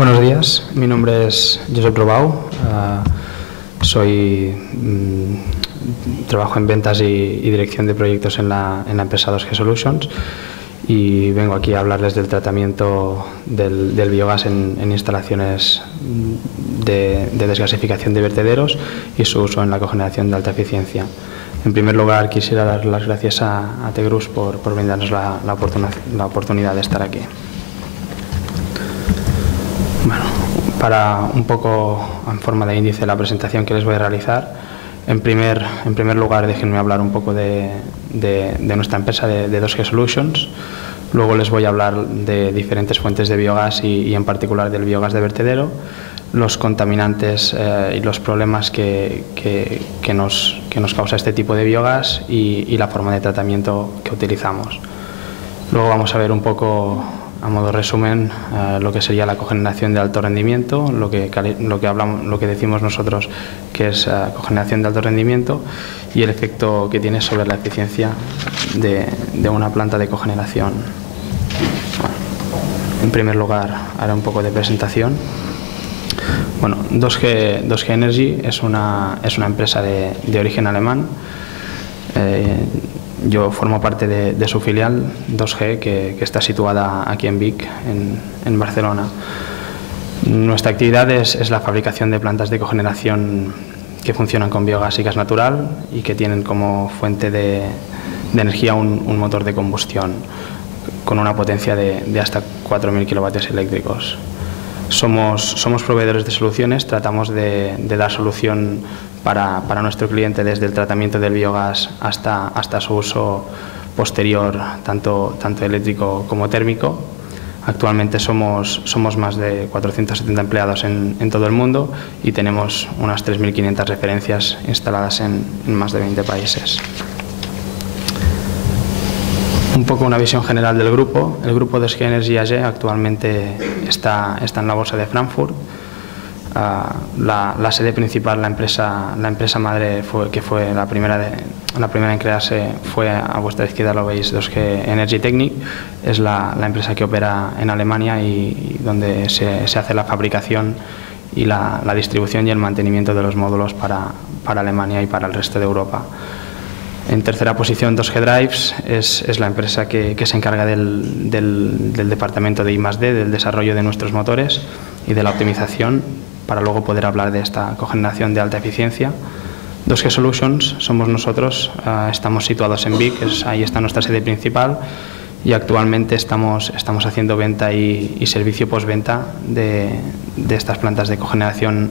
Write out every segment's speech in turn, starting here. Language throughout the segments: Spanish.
Buenos días, mi nombre es Josep Robau, trabajo en ventas y dirección de proyectos en la empresa 2G Solutions y vengo aquí a hablarles del tratamiento del biogás en instalaciones de desgasificación de vertederos y su uso en la cogeneración de alta eficiencia. En primer lugar, quisiera dar las gracias a Tegrus por brindarnos la oportunidad de estar aquí. Bueno, para un poco en forma de índice la presentación que les voy a realizar, en primer lugar déjenme hablar un poco de nuestra empresa de 2G Solutions. Luego les voy a hablar de diferentes fuentes de biogás y en particular del biogás de vertedero, los contaminantes y los problemas que nos causa este tipo de biogás y la forma de tratamiento que utilizamos. Luego vamos a ver un poco, a modo resumen, lo que sería la cogeneración de alto rendimiento, lo que decimos nosotros que es cogeneración de alto rendimiento y el efecto que tiene sobre la eficiencia de una planta de cogeneración. Bueno, en primer lugar, haré un poco de presentación. Bueno, 2G Energy es una empresa de origen alemán. Yo formo parte de su filial 2G que está situada aquí en Vic, en Barcelona. Nuestra actividad es la fabricación de plantas de cogeneración que funcionan con biogás y gas natural y que tienen como fuente de energía un motor de combustión con una potencia de hasta 4.000 kilovatios eléctricos. Somos proveedores de soluciones, tratamos de dar solución para nuestro cliente desde el tratamiento del biogás hasta su uso posterior, tanto eléctrico como térmico. Actualmente somos más de 470 empleados en todo el mundo y tenemos unas 3.500 referencias instaladas en más de 20 países. Un poco una visión general del grupo. El grupo 2G Energy AG actualmente está en la bolsa de Frankfurt. La sede principal, la empresa madre que fue la primera en crearse, fue a vuestra izquierda, lo veis, 2G Energy Technic. Es la empresa que opera en Alemania y donde se hace la fabricación y la distribución y el mantenimiento de los módulos para Alemania y para el resto de Europa. En tercera posición, 2G Drives es la empresa que se encarga del departamento de I+D, del desarrollo de nuestros motores y de la optimización, para luego poder hablar de esta cogeneración de alta eficiencia. 2G Solutions somos nosotros, estamos situados en Vic, ahí está nuestra sede principal y actualmente estamos haciendo venta y servicio postventa de estas plantas de cogeneración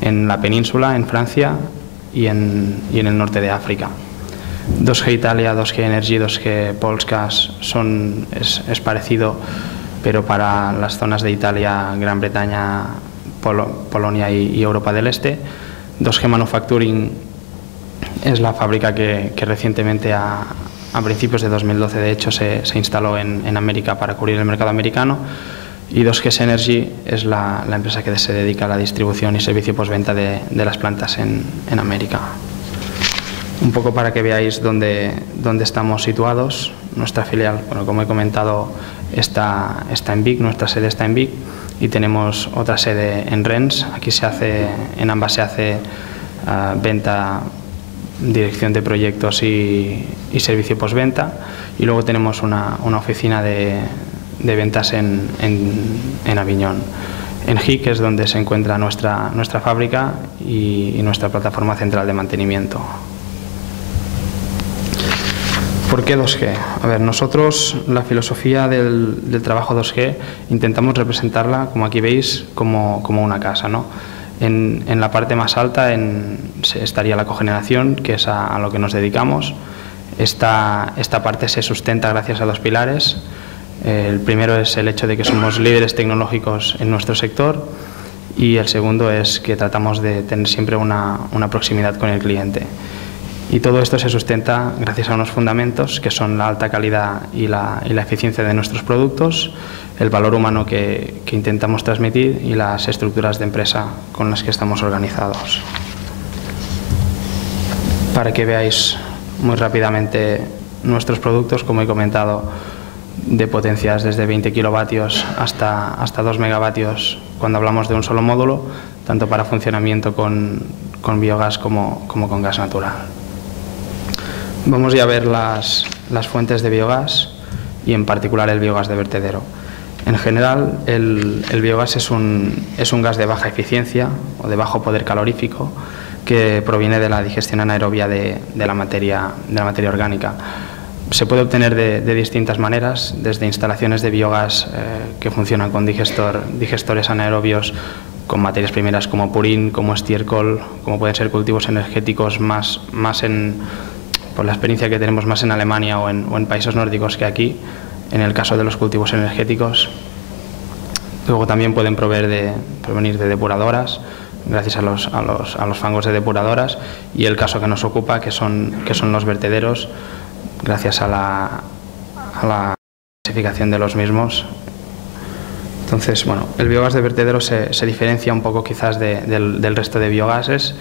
en la península, en Francia y en el norte de África. 2G Italia, 2G Energy, 2G Polska es parecido, pero para las zonas de Italia, Gran Bretaña, Polonia y Europa del Este. 2G Manufacturing es la fábrica que recientemente, a principios de 2012, de hecho, se instaló en América para cubrir el mercado americano. Y 2G Energy es la empresa que se dedica a la distribución y servicio postventa de las plantas en América. Un poco para que veáis dónde estamos situados. Nuestra filial, bueno, como he comentado, está en Vic, nuestra sede está en Vic y tenemos otra sede en Rennes. Aquí en ambas se hace venta, dirección de proyectos y servicio postventa, y luego tenemos una oficina de ventas en Aviñón. En GIC es donde se encuentra nuestra fábrica y nuestra plataforma central de mantenimiento. ¿Por qué 2G? A ver, nosotros la filosofía del trabajo 2G intentamos representarla, como aquí veis, como una casa, ¿no? En la parte más alta estaría la cogeneración, que es a lo que nos dedicamos. Esta parte se sustenta gracias a dos pilares. El primero es el hecho de que somos líderes tecnológicos en nuestro sector y el segundo es que tratamos de tener siempre una proximidad con el cliente. Y todo esto se sustenta gracias a unos fundamentos que son la alta calidad y la eficiencia de nuestros productos, el valor humano que intentamos transmitir y las estructuras de empresa con las que estamos organizados. Para que veáis muy rápidamente nuestros productos, como he comentado, de potencias desde 20 kilovatios hasta 2 megavatios cuando hablamos de un solo módulo, tanto para funcionamiento con biogás como con gas natural. Vamos ya a ver las fuentes de biogás y en particular el biogás de vertedero. En general, el biogás es un gas de baja eficiencia o de bajo poder calorífico que proviene de la digestión anaerobia de la materia orgánica. Se puede obtener de distintas maneras, desde instalaciones de biogás que funcionan con digestores anaerobios con materias primeras como purín, como estiércol, como pueden ser cultivos energéticos por la experiencia que tenemos más en Alemania o en países nórdicos que aquí, en el caso de los cultivos energéticos. Luego también pueden provenir de depuradoras, gracias a los fangos de depuradoras, y el caso que nos ocupa, que son los vertederos, gracias a la clasificación de los mismos. Entonces, bueno, el biogás de vertedero se diferencia un poco quizás del resto de biogases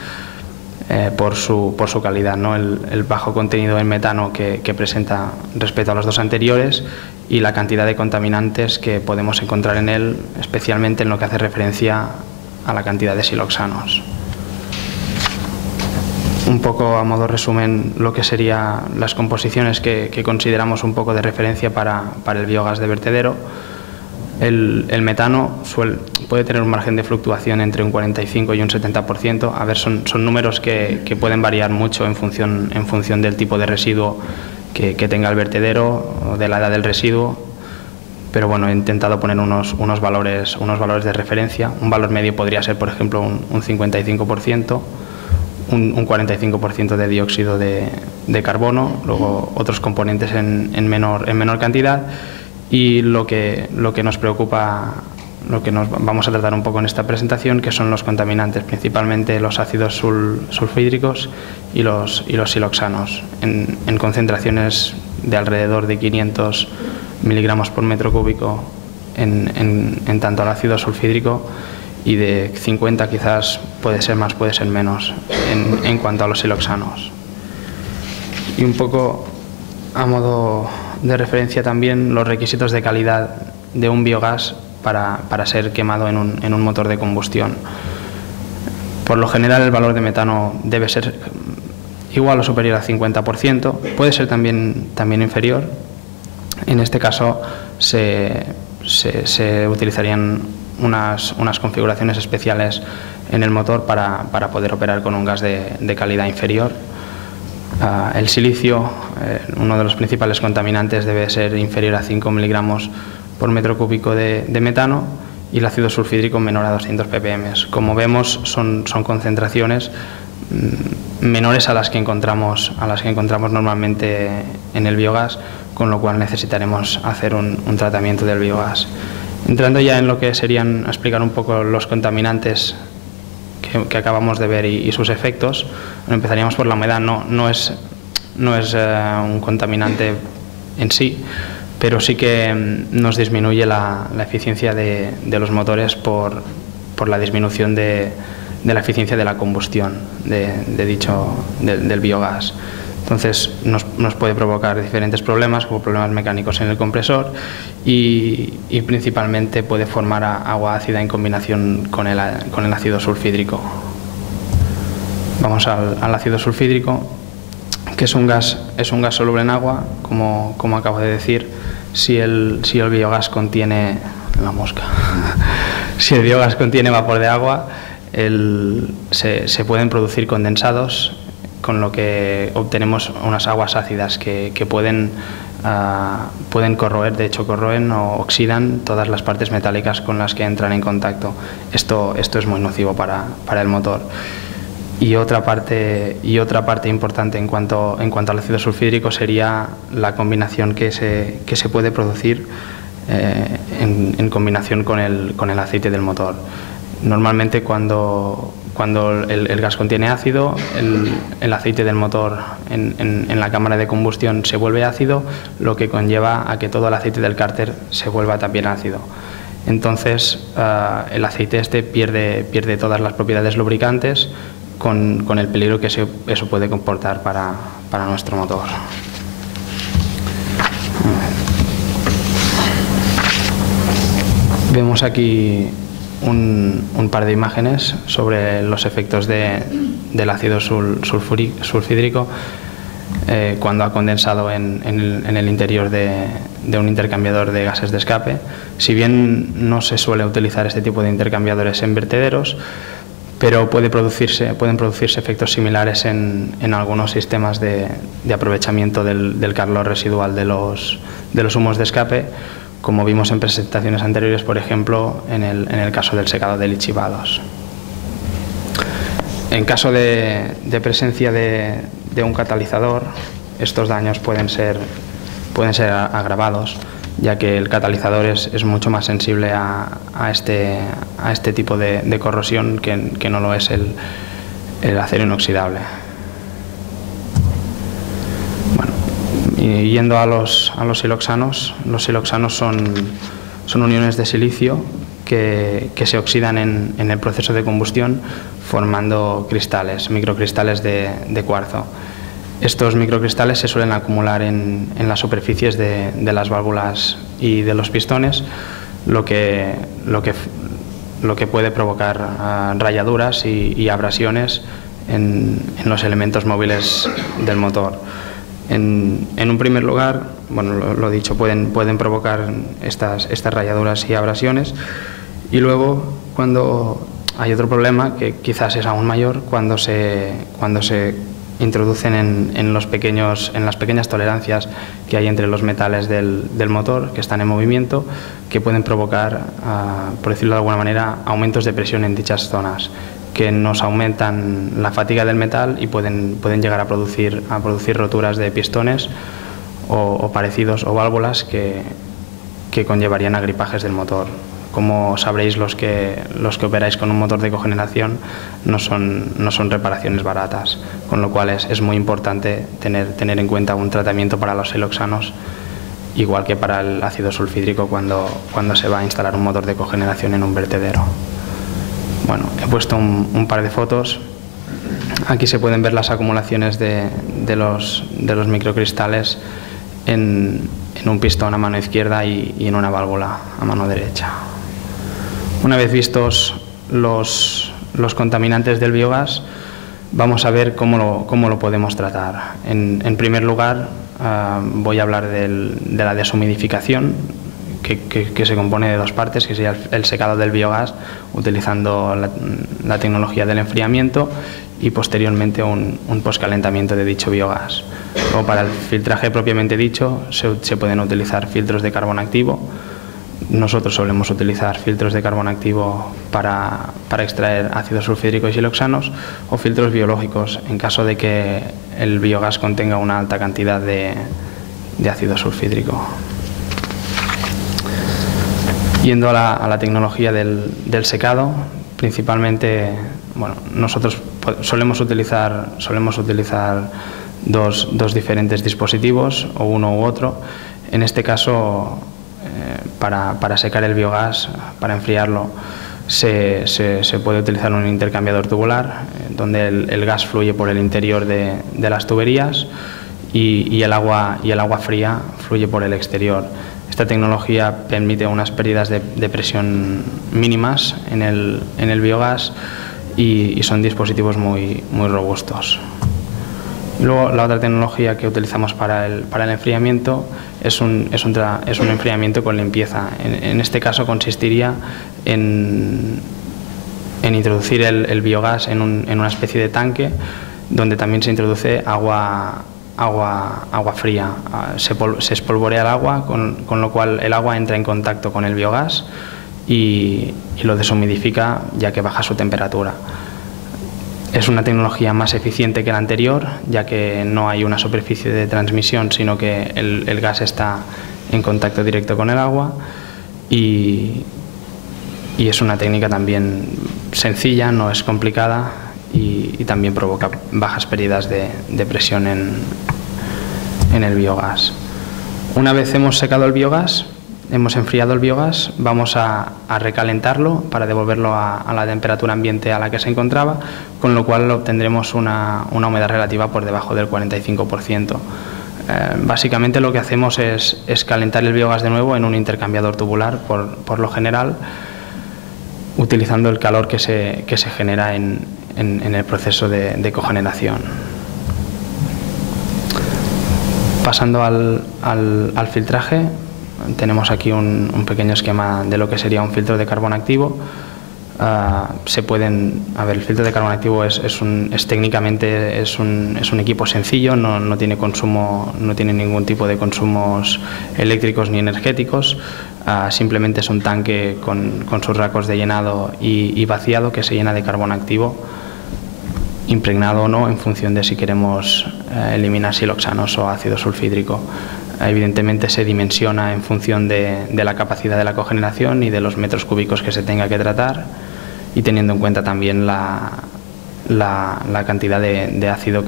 por su calidad, ¿no? El bajo contenido en metano que presenta respecto a los dos anteriores y la cantidad de contaminantes que podemos encontrar en él, especialmente en lo que hace referencia a la cantidad de siloxanos. Un poco a modo resumen lo que serían las composiciones que consideramos un poco de referencia para el biogás de vertedero. El metano puede tener un margen de fluctuación entre un 45 y un 70%. A ver, son números que pueden variar mucho en función del tipo de residuo que tenga el vertedero o de la edad del residuo. Pero bueno, he intentado poner unos valores de referencia. Un valor medio podría ser, por ejemplo, un 55%, un 45% de dióxido de carbono, luego otros componentes en menor cantidad. Y lo que nos preocupa, lo que nos vamos a tratar un poco en esta presentación, que son los contaminantes, principalmente los ácidos sulfhídricos y los siloxanos, en concentraciones de alrededor de 500 miligramos por metro cúbico en tanto al ácido sulfhídrico, y de 50 quizás puede ser más, puede ser menos en cuanto a los siloxanos. Y un poco a modo de referencia también los requisitos de calidad de un biogás para ser quemado en un motor de combustión. Por lo general el valor de metano debe ser igual o superior al 50%, puede ser también inferior. En este caso se utilizarían unas configuraciones especiales en el motor para poder operar con un gas de calidad inferior. El silicio, uno de los principales contaminantes, debe ser inferior a 5 miligramos por metro cúbico de metano, y el ácido sulfhídrico menor a 200 ppm. Como vemos, son concentraciones menores a las que encontramos normalmente en el biogás, con lo cual necesitaremos hacer un tratamiento del biogás. Entrando ya en lo que serían explicar un poco los contaminantes que acabamos de ver y sus efectos, empezaríamos por la humedad. No es un contaminante en sí, pero sí que nos disminuye la eficiencia de los motores por la disminución de la eficiencia de la combustión del biogás. Entonces nos puede provocar diferentes problemas, como problemas mecánicos en el compresor, y principalmente puede formar agua ácida en combinación con el ácido sulfhídrico. Vamos al ácido sulfhídrico, que es un gas soluble en agua, como acabo de decir. Si el biogás contiene si el biogás contiene vapor de agua, se pueden producir condensados, con lo que obtenemos unas aguas ácidas que pueden corroer, de hecho corroen o oxidan todas las partes metálicas con las que entran en contacto. Esto es muy nocivo para el motor. Y otra parte importante en cuanto al ácido sulfhídrico sería la combinación que se puede producir en combinación con el aceite del motor. Normalmente cuando el gas contiene ácido, el aceite del motor en la cámara de combustión se vuelve ácido, lo que conlleva a que todo el aceite del cárter se vuelva también ácido. Entonces el aceite pierde todas las propiedades lubricantes, con el peligro que eso puede comportar para nuestro motor. Vemos aquí un par de imágenes sobre los efectos del ácido sulfídrico cuando ha condensado en el interior de un intercambiador de gases de escape. Si bien no se suele utilizar este tipo de intercambiadores en vertederos, pero pueden producirse efectos similares en algunos sistemas de aprovechamiento del calor residual de los humos de escape, como vimos en presentaciones anteriores, por ejemplo, en el caso del secado de lixivados. En caso de presencia de un catalizador, estos daños pueden ser agravados, ya que el catalizador es mucho más sensible a este tipo de corrosión que no lo es el acero inoxidable. Bueno, y yendo a los siloxanos, los siloxanos son uniones de silicio que se oxidan en el proceso de combustión formando cristales, microcristales de cuarzo. Estos microcristales se suelen acumular en las superficies de las válvulas y de los pistones, lo que puede provocar rayaduras y abrasiones en los elementos móviles del motor. En un primer lugar, bueno, lo dicho, pueden provocar estas rayaduras y abrasiones, y luego cuando hay otro problema que quizás es aún mayor, cuando se introducen en las pequeñas tolerancias que hay entre los metales del motor que están en movimiento, que pueden provocar, por decirlo de alguna manera, aumentos de presión en dichas zonas, que nos aumentan la fatiga del metal y pueden llegar a producir roturas de pistones o parecidos, o válvulas que conllevarían a gripajes del motor. Como sabréis los que operáis con un motor de cogeneración, no son reparaciones baratas, con lo cual es muy importante tener en cuenta un tratamiento para los siloxanos, igual que para el ácido sulfídrico cuando se va a instalar un motor de cogeneración en un vertedero. Bueno, he puesto un par de fotos. Aquí se pueden ver las acumulaciones de los microcristales en un pistón a mano izquierda y en una válvula a mano derecha. Una vez vistos los contaminantes del biogás, vamos a ver cómo lo podemos tratar. En primer lugar, voy a hablar de la deshumidificación, que se compone de dos partes, que sería el secado del biogás utilizando la tecnología del enfriamiento, y posteriormente un poscalentamiento de dicho biogás. Luego, para el filtraje propiamente dicho, se pueden utilizar filtros de carbón activo. Nosotros solemos utilizar filtros de carbón activo para extraer ácido sulfídrico y siloxanos, o filtros biológicos en caso de que el biogás contenga una alta cantidad de ácido sulfídrico. Yendo a la tecnología del secado, principalmente, bueno, nosotros solemos utilizar dos diferentes dispositivos, o uno u otro. En este caso, para secar el biogás, para enfriarlo, se puede utilizar un intercambiador tubular, donde el gas fluye por el interior de las tuberías y el agua fría fluye por el exterior. Esta tecnología permite unas pérdidas de presión mínimas en el biogás y son dispositivos muy robustos. Luego, la otra tecnología que utilizamos para el enfriamiento es un enfriamiento con limpieza. En este caso consistiría en introducir el biogás en una especie de tanque, donde también se introduce agua fría. Se espolvorea el agua, con lo cual el agua entra en contacto con el biogás y lo deshumidifica, ya que baja su temperatura. Es una tecnología más eficiente que la anterior, ya que no hay una superficie de transmisión, sino que el gas está en contacto directo con el agua, y es una técnica también sencilla, no es complicada, y también provoca bajas pérdidas de presión en el biogás. Una vez hemos secado el biogás, hemos enfriado el biogás, vamos a recalentarlo para devolverlo a la temperatura ambiente a la que se encontraba, con lo cual obtendremos una humedad relativa por debajo del 45%. Básicamente lo que hacemos es calentar el biogás de nuevo en un intercambiador tubular, por lo general, utilizando el calor que se genera en el proceso de cogeneración. Pasando al filtraje, tenemos aquí un pequeño esquema de lo que sería un filtro de carbón activo. El filtro de carbón activo técnicamente es un equipo sencillo, no tiene ningún tipo de consumos eléctricos ni energéticos. Simplemente es un tanque con sus racos de llenado y vaciado, que se llena de carbón activo, impregnado o no, en función de si queremos eliminar siloxanos o ácido sulfídrico. Evidentemente se dimensiona en función de la capacidad de la cogeneración y de los metros cúbicos que se tenga que tratar, y teniendo en cuenta también la cantidad de ácido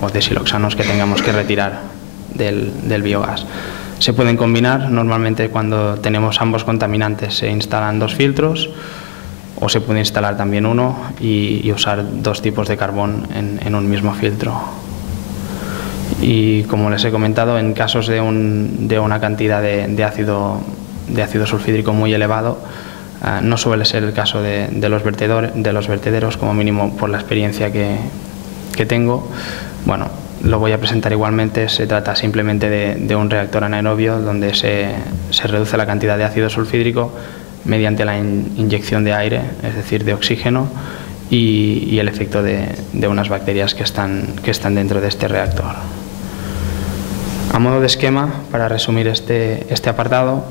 o de siloxanos que tengamos que retirar del biogás. Se pueden combinar. Normalmente, cuando tenemos ambos contaminantes, se instalan 2 filtros, o se puede instalar también uno y usar 2 tipos de carbón en un mismo filtro. Y como les he comentado, en casos de una cantidad de ácido sulfídrico muy elevado, no suele ser el caso de los vertederos, como mínimo por la experiencia que tengo. Bueno, lo voy a presentar igualmente. Se trata simplemente de un reactor anaerobio donde se reduce la cantidad de ácido sulfídrico mediante la inyección de aire, es decir, de oxígeno, y el efecto de unas bacterias que están dentro de este reactor. A modo de esquema, para resumir este apartado,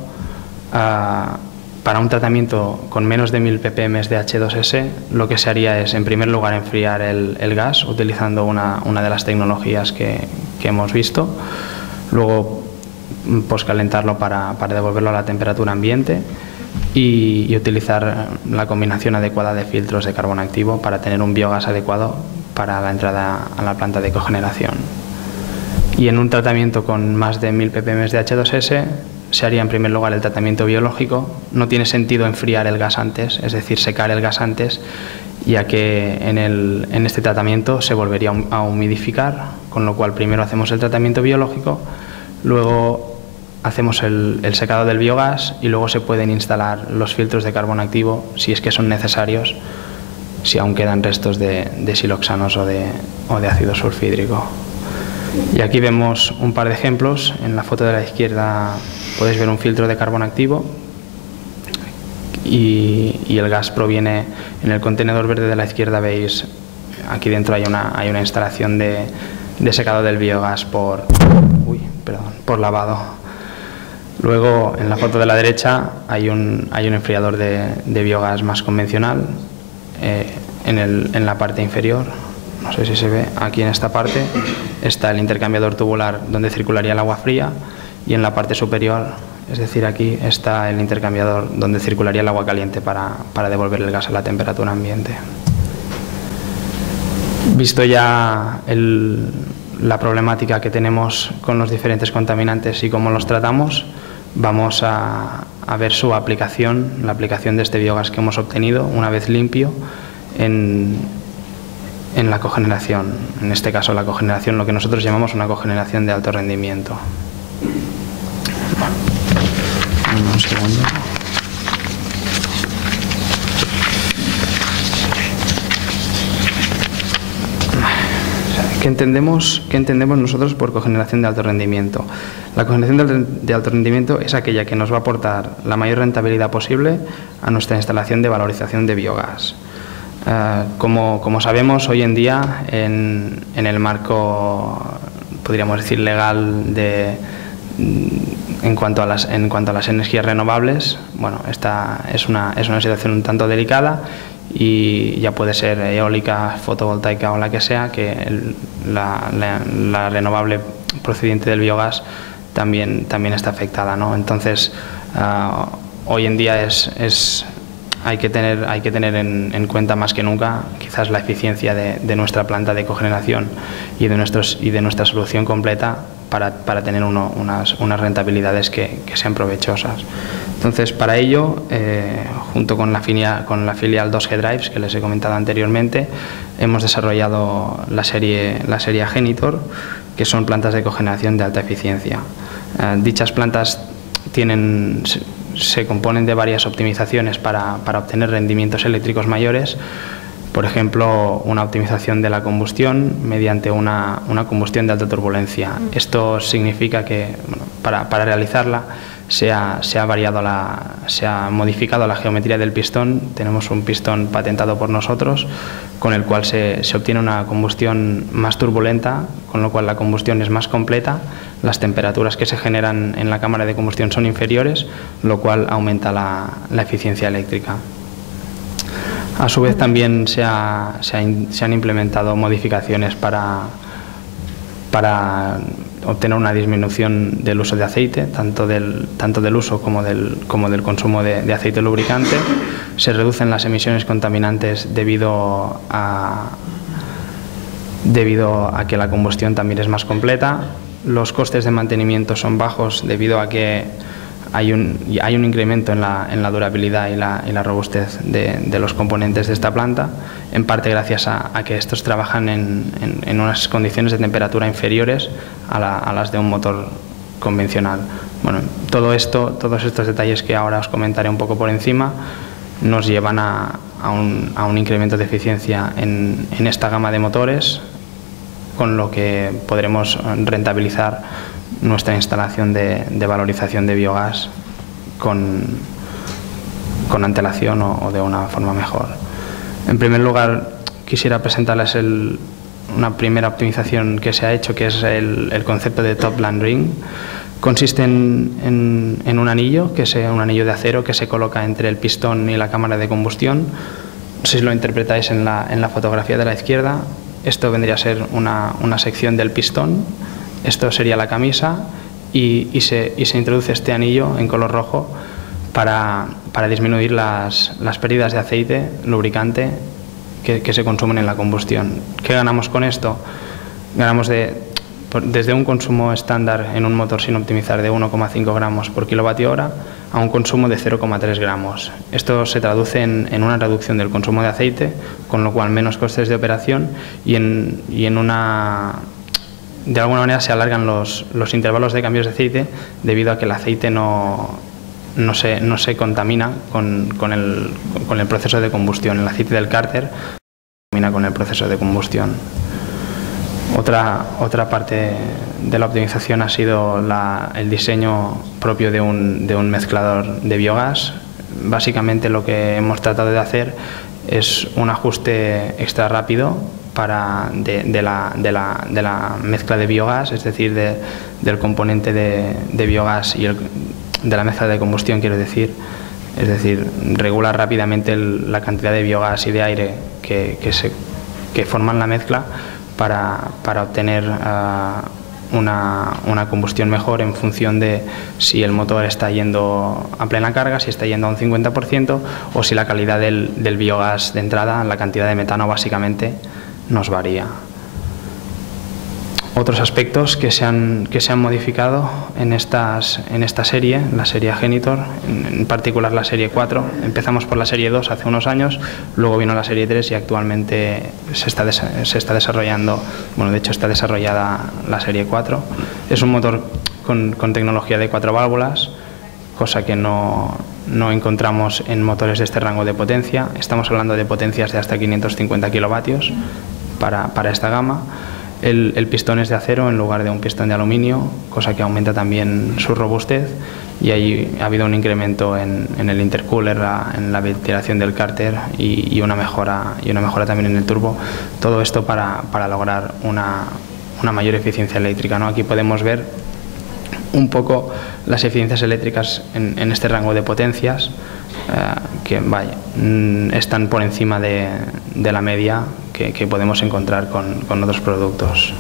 para un tratamiento con menos de 1000 ppm de H2S, lo que se haría es, en primer lugar, enfriar el gas utilizando una de las tecnologías que hemos visto. Luego, poscalentarlo para devolverlo a la temperatura ambiente, y utilizar la combinación adecuada de filtros de carbón activo para tener un biogás adecuado para la entrada a la planta de cogeneración. Y en un tratamiento con más de 1000 ppm de H2S se haría en primer lugar el tratamiento biológico. No tiene sentido enfriar el gas antes, es decir, secar el gas antes, ya que en este tratamiento se volvería a humidificar, con lo cual primero hacemos el tratamiento biológico, luego hacemos el secado del biogás, y luego se pueden instalar los filtros de carbón activo si es que son necesarios, si aún quedan restos de siloxanos o de ácido sulfídrico. Y aquí vemos un par de ejemplos. En la foto de la izquierda podéis ver un filtro de carbón activo, y el gas proviene, en el contenedor verde de la izquierda veis, aquí dentro hay una instalación de secado del biogás por lavado. Luego, en la foto de la derecha, hay un enfriador de biogás más convencional. En la parte inferior, no sé si se ve, aquí en esta parte está el intercambiador tubular donde circularía el agua fría, y en la parte superior, es decir, aquí está el intercambiador donde circularía el agua caliente para devolver el gas a la temperatura ambiente. Visto ya la problemática que tenemos con los diferentes contaminantes y cómo los tratamos, vamos a ver su aplicación, la aplicación de este biogás que hemos obtenido una vez limpio en la cogeneración. En este caso, la cogeneración, lo que nosotros llamamos una cogeneración de alto rendimiento. Un segundo. ¿Qué entendemos nosotros por cogeneración de alto rendimiento? La cogeneración de alto rendimiento es aquella que nos va a aportar la mayor rentabilidad posible a nuestra instalación de valorización de biogás. Como sabemos, hoy en día, en el marco, podríamos decir, legal en cuanto a las energías renovables, bueno, esta es una situación un tanto delicada, y ya puede ser eólica, fotovoltaica o la que sea, que la renovable procedente del biogás también está afectada, ¿no? Entonces, hoy en día hay que tener en cuenta más que nunca quizás la eficiencia de nuestra planta de cogeneración y de nuestra solución completa para tener unas rentabilidades que sean provechosas. Entonces, para ello, junto con la filial 2G Drives, que les he comentado anteriormente, hemos desarrollado la serie Genitor, que son plantas de cogeneración de alta eficiencia. Dichas plantas se componen de varias optimizaciones para obtener rendimientos eléctricos mayores. Por ejemplo, una optimización de la combustión mediante una combustión de alta turbulencia. Esto significa que, bueno, para realizarla se ha modificado la geometría del pistón. Tenemos un pistón patentado por nosotros, con el cual se obtiene una combustión más turbulenta, con lo cual la combustión es más completa, las temperaturas que se generan en la cámara de combustión son inferiores, lo cual aumenta la eficiencia eléctrica. A su vez, también se han implementado modificaciones para obtener una disminución del uso de aceite, tanto del uso como del consumo de aceite lubricante. Se reducen las emisiones contaminantes debido a que la combustión también es más completa. Los costes de mantenimiento son bajos debido a que hay un incremento en la durabilidad y la robustez de los componentes de esta planta, en parte gracias a que estos trabajan en unas condiciones de temperatura inferiores a las de un motor convencional. Bueno, todos estos detalles que ahora os comentaré un poco por encima nos llevan a un incremento de eficiencia en esta gama de motores, con lo que podremos rentabilizar nuestra instalación de valorización de biogás con antelación o de una forma mejor. En primer lugar, quisiera presentarles una primera optimización que se ha hecho, que es el concepto de Top Land Ring. Consiste en un anillo, un anillo de acero que se coloca entre el pistón y la cámara de combustión. Si lo interpretáis en la fotografía de la izquierda, esto vendría a ser una sección del pistón. Esto sería la camisa y se introduce este anillo en color rojo para disminuir las pérdidas de aceite lubricante que se consumen en la combustión. ¿Qué ganamos con esto? Ganamos desde un consumo estándar en un motor sin optimizar de 1,5 gramos por kilovatio hora a un consumo de 0,3 gramos. Esto se traduce en una reducción del consumo de aceite, con lo cual menos costes de operación de alguna manera se alargan los intervalos de cambios de aceite, debido a que el aceite no se contamina con el proceso de combustión. El aceite del cárter contamina con el proceso de combustión. Otra parte de la optimización ha sido el diseño propio de un mezclador de biogás. Básicamente lo que hemos tratado de hacer es un ajuste extra rápido de la mezcla de biogás, es decir, del componente de biogás y de la mezcla de combustión, quiero decir. Es decir, regular rápidamente la cantidad de biogás y de aire que forman la mezcla para obtener una combustión mejor en función de si el motor está yendo a plena carga, si está yendo a un 50%, o si la calidad del biogás de entrada, la cantidad de metano básicamente, nos varía. Otros aspectos que se han modificado en esta serie, la serie Genitor, en particular la serie 4. Empezamos por la serie 2 hace unos años, luego vino la serie 3 y actualmente se está desarrollando, bueno, de hecho está desarrollada la serie 4. Es un motor con tecnología de 4 válvulas, cosa que no encontramos en motores de este rango de potencia. Estamos hablando de potencias de hasta 550 kilovatios para esta gama. El pistón es de acero en lugar de un pistón de aluminio, cosa que aumenta también su robustez, y ahí ha habido un incremento en el intercooler, en la ventilación del cárter y una mejora también en el turbo. Todo esto para lograr una mayor eficiencia eléctrica, ¿no? Aquí podemos ver un poco las eficiencias eléctricas en este rango de potencias, que están por encima de la media que podemos encontrar con otros productos.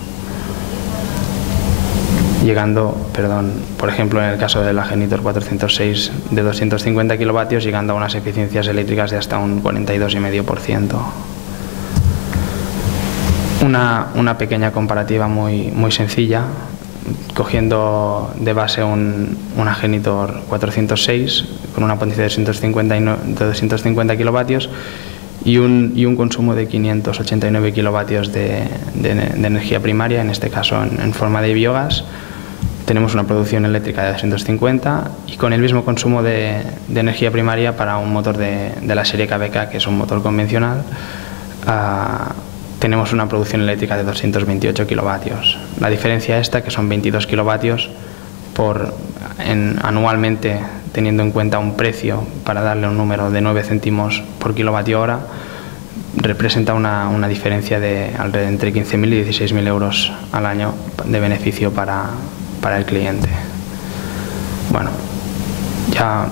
Por ejemplo, en el caso de la Genitor 406 de 250 kilovatios, llegando a unas eficiencias eléctricas de hasta un 42,5%. Una pequeña comparativa muy sencilla. cogiendo de base un Agenitor 406 con una potencia de 250 kilovatios y un consumo de 589 kilovatios de energía primaria, en este caso en forma de biogás. Tenemos una producción eléctrica de 250 y con el mismo consumo de energía primaria para un motor de la serie KVK, que es un motor convencional, tenemos una producción eléctrica de 228 kilovatios. La diferencia esta, que son 22 kilovatios anualmente, teniendo en cuenta un precio para darle un número de 9 céntimos por kilovatio hora, representa una diferencia de entre 15.000 y 16.000 euros al año de beneficio para el cliente. Bueno, ya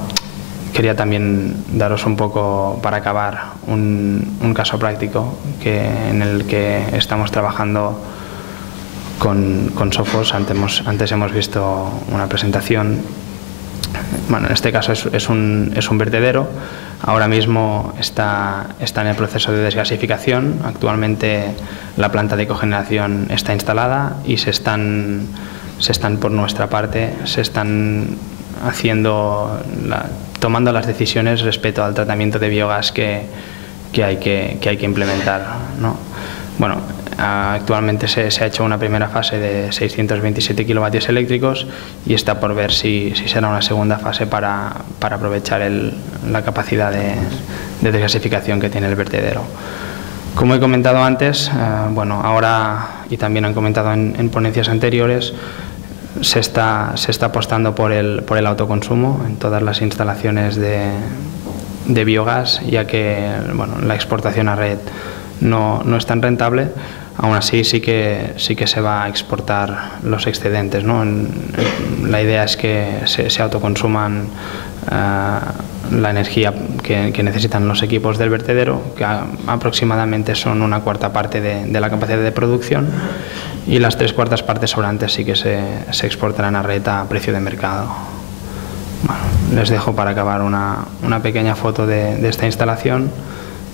quería también daros un poco, para acabar, un caso práctico en el que estamos trabajando con Sofos. Antes hemos visto una presentación. Bueno, en este caso es un vertedero. Ahora mismo está en el proceso de desgasificación. Actualmente la planta de cogeneración está instalada y por nuestra parte, se están tomando las decisiones respecto al tratamiento de biogás que hay que implementar, ¿no? Bueno, actualmente se ha hecho una primera fase de 627 kilovatios eléctricos y está por ver si será una segunda fase para aprovechar la capacidad de desgasificación que tiene el vertedero. Como he comentado antes, bueno, ahora, y también han comentado en ponencias anteriores, se está apostando por el autoconsumo en todas las instalaciones de biogás, ya que, bueno, la exportación a red no es tan rentable. Aún así sí que se va a exportar los excedentes, ¿no? La idea es que se autoconsuman la energía que necesitan los equipos del vertedero, que aproximadamente son una cuarta parte de la capacidad de producción, y las 3/4 partes sobrantes sí que se exportarán a red a precio de mercado. Bueno, les dejo para acabar una pequeña foto de esta instalación,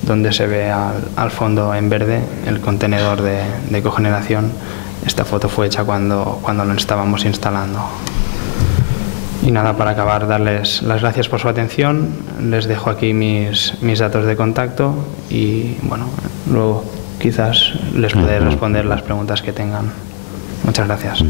donde se ve al fondo en verde el contenedor de cogeneración. Esta foto fue hecha cuando lo estábamos instalando. Y nada, para acabar, darles las gracias por su atención. Les dejo aquí mis datos de contacto y, bueno, luego quizás les podré responder las preguntas que tengan. Muchas gracias.